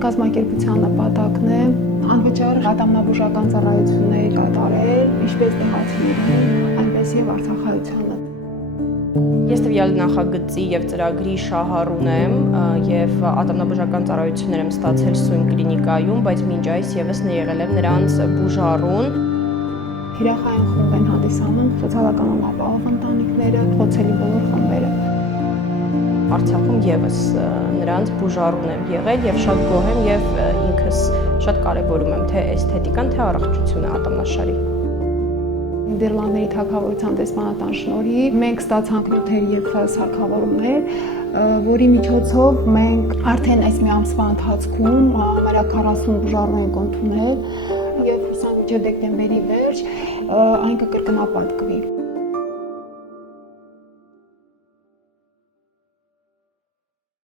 կազմակերպության նպատակն է անվճար ատամնաբուժական ծառայություններ կատարել, ինչպես դեղացիներին, այնպես եւ արցախայությանը։ Ես տվյալ նախագծի եւ ծրագրի շահառուն եմ եւ ատամնաբուժական ծառայություններ եմ ստացել Սույն կլինիկայում, բայց մինչ այս եւս եղել եմ նրանց բուժառուն։ Թիրախային խումբ են հանդիսանում սոցիալական անապահով ընտանիքները, խոցելի բոլոր խմբերը։ Արցախում եւս նրանց բուժառուն եմ եղել եւ շատ գոհ եմ եւ ինքս շատ կարեւորում եմ թե էսթետիկան, թե առողջությունը ատամնաշարի։ Նիդերլանդների թագավորության դեսպանատան շնորհիվ մենք ստացանք նյութեր եւ սարքավորումներ, որի միջոցով մենք արդեն այս մի ամսվա ընթացքում մեր 40 բուժառու ենք ընդունել եւ հուսանք մինչեւ դեկտեմբերի վերջ այն կկրկնապատկվի։